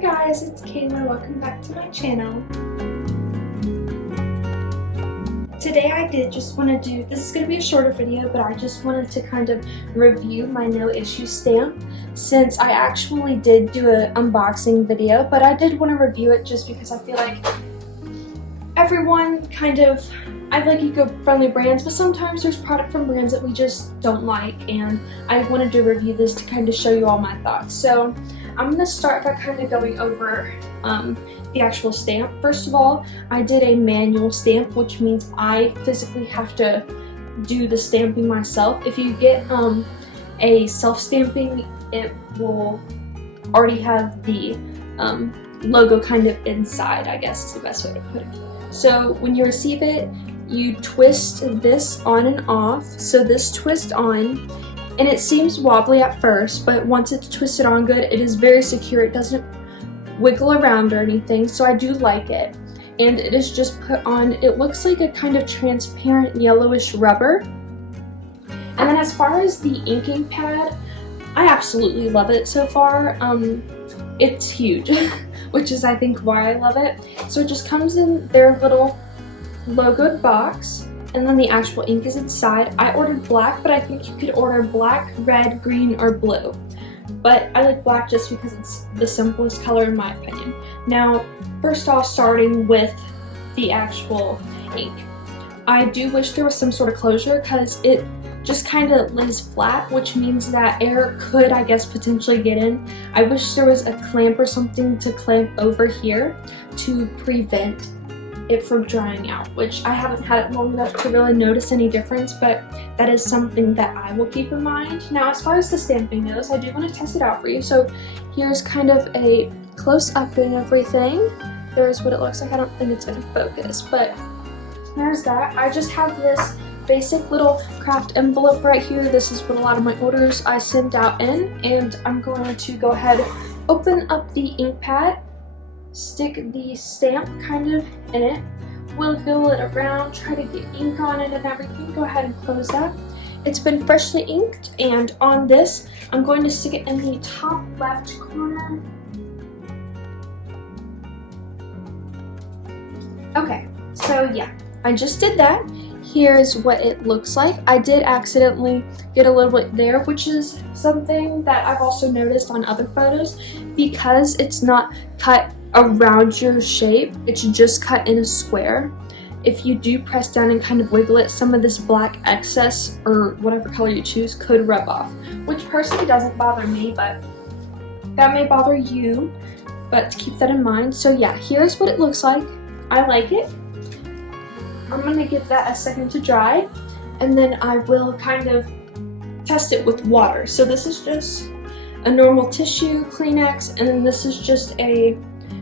guys, it's Kayla. Welcome back to my channel. Today I did just want to do, this is going to be a shorter video, but I just wanted to kind of review my Noissue stamp since I actually did do an unboxing video, but I did want to review it just because I feel like everyone I like eco-friendly brands, but sometimes there's product from brands that we just don't like, and I wanted to review this to kind of show you all my thoughts. So I'm going to start by kind of going over the actual stamp. First of all, I did a manual stamp, which means I physically have to do the stamping myself. If you get a self-stamping, it will already have the logo kind of inside, I guess is the best way to put it. So when you receive it, you twist this on and off. So this twist on, and it seems wobbly at first, but once it's twisted on good, it is very secure. It doesn't wiggle around or anything, so I do like it. And it is just put on, it looks like a kind of transparent yellowish rubber. And then as far as the inking pad, I absolutely love it so far. It's huge, which is I think why I love it. So it just comes in their little logoed box, and then the actual ink is inside. I ordered black, but I think you could order black, red, green, or blue. But I like black just because it's the simplest color in my opinion. Now, first off, starting with the actual ink. I do wish there was some sort of closure because it just kind of lays flat, which means that air could, I guess, potentially get in. I wish there was a clamp or something to clamp over here to prevent it from drying out, which I haven't had it long enough to really notice any difference, but that is something that I will keep in mind. Now, as far as the stamping goes, I do want to test it out for you. So here's kind of a close-up and everything. There's what it looks like. I don't think it's going to focus, but there's that. I just have this basic little craft envelope right here. This is what a lot of my orders I sent out in, and I'm going to go ahead, open up the ink pad, stick the stamp kind of in it, wiggle it around, try to get ink on it and everything. Go ahead and close that. It's been freshly inked, and on this, I'm going to stick it in the top left corner. Okay, so yeah, I just did that. Here's what it looks like. I did accidentally get a little bit there, which is something that I've also noticed on other photos. Because it's not cut around your shape, it's just cut in a square. If you do press down and kind of wiggle it, some of this black excess, or whatever color you choose, could rub off, which personally doesn't bother me, but that may bother you, but keep that in mind. So yeah, here's what it looks like. I like it. I'm going to give that a second to dry, and then I will kind of test it with water. So this is just a normal tissue, Kleenex, and then this is just a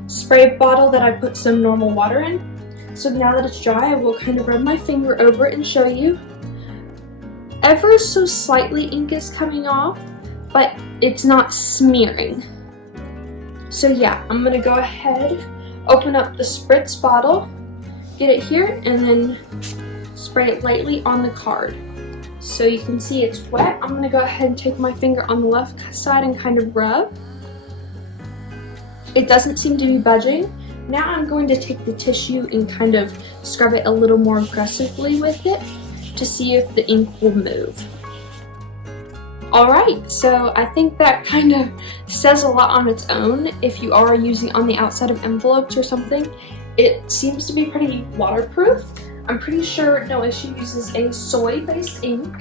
spray bottle that I put some normal water in. So now that it's dry, I will kind of rub my finger over it and show you. Ever so slightly ink is coming off, but it's not smearing. So yeah, I'm going to go ahead, open up the spritz bottle, get it here, and then spray it lightly on the card. So you can see it's wet. I'm going to go ahead and take my finger on the left side and kind of rub. It doesn't seem to be budging. Now I'm going to take the tissue and kind of scrub it a little more aggressively with it to see if the ink will move. Alright, so I think that kind of says a lot on its own. If you are using on the outside of envelopes or something, it seems to be pretty waterproof. I'm pretty sure Noissue uses a soy-based ink,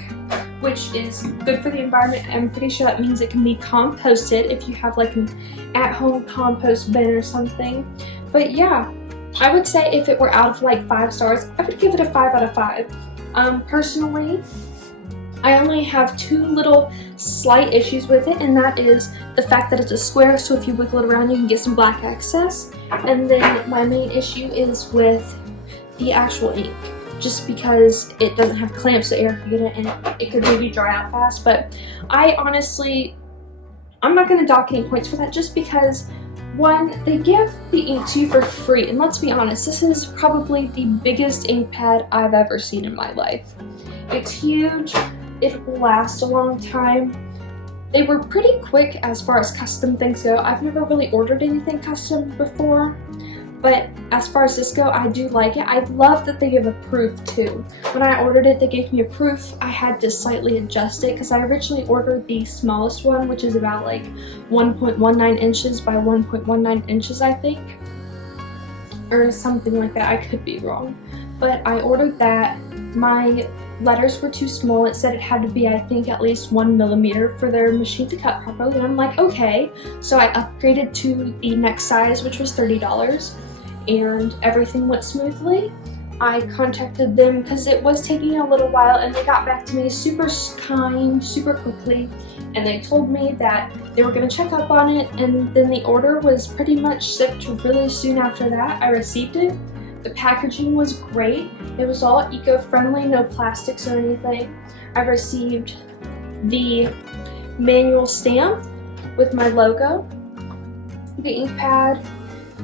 which is good for the environment. I'm pretty sure that means it can be composted if you have like an at-home compost bin or something. But yeah, I would say if it were out of like 5 stars, I would give it a 5 out of 5. Personally, I only have 2 little slight issues with it, and that is the fact that it's a square, so if you wiggle it around, you can get some black excess. And then my main issue is with the actual ink, just because it doesn't have clamps so air can get in and it could maybe dry out fast. But I'm not going to dock any points for that, just because, one, they give the ink to you for free, and let's be honest, this is probably the biggest ink pad I've ever seen in my life. It's huge, it will last a long time, They were pretty quick as far as custom things go. I've never really ordered anything custom before, but as far as this go, I do like it. I love that they give a proof too. When I ordered it, they gave me a proof. I had to slightly adjust it because I originally ordered the smallest one, which is about like 1.19 inches by 1.19 inches, I think, or something like that. I could be wrong, but I ordered that. My letters were too small. It said it had to be, I think, at least 1 millimeter for their machine to cut properly, and I'm like, okay. So I upgraded to the next size, which was $30, and everything went smoothly. I contacted them because it was taking a little while, and they got back to me super kind, super quickly, and they told me that they were going to check up on it, and then the order was pretty much shipped really soon after that. I received it. The packaging was great. It was all eco-friendly, no plastics or anything. I received the manual stamp with my logo, the ink pad,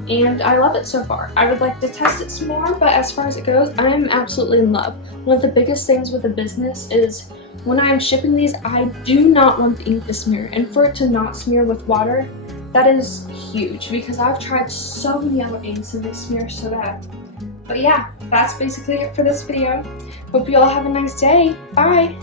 and I love it so far. I would like to test it some more, but as far as it goes, I am absolutely in love. One of the biggest things with a business is when I am shipping these, I do not want the ink to smear, and for it to not smear with water, that is huge because I've tried so many other inks and they smear so bad. But yeah, that's basically it for this video. Hope you all have a nice day. Bye!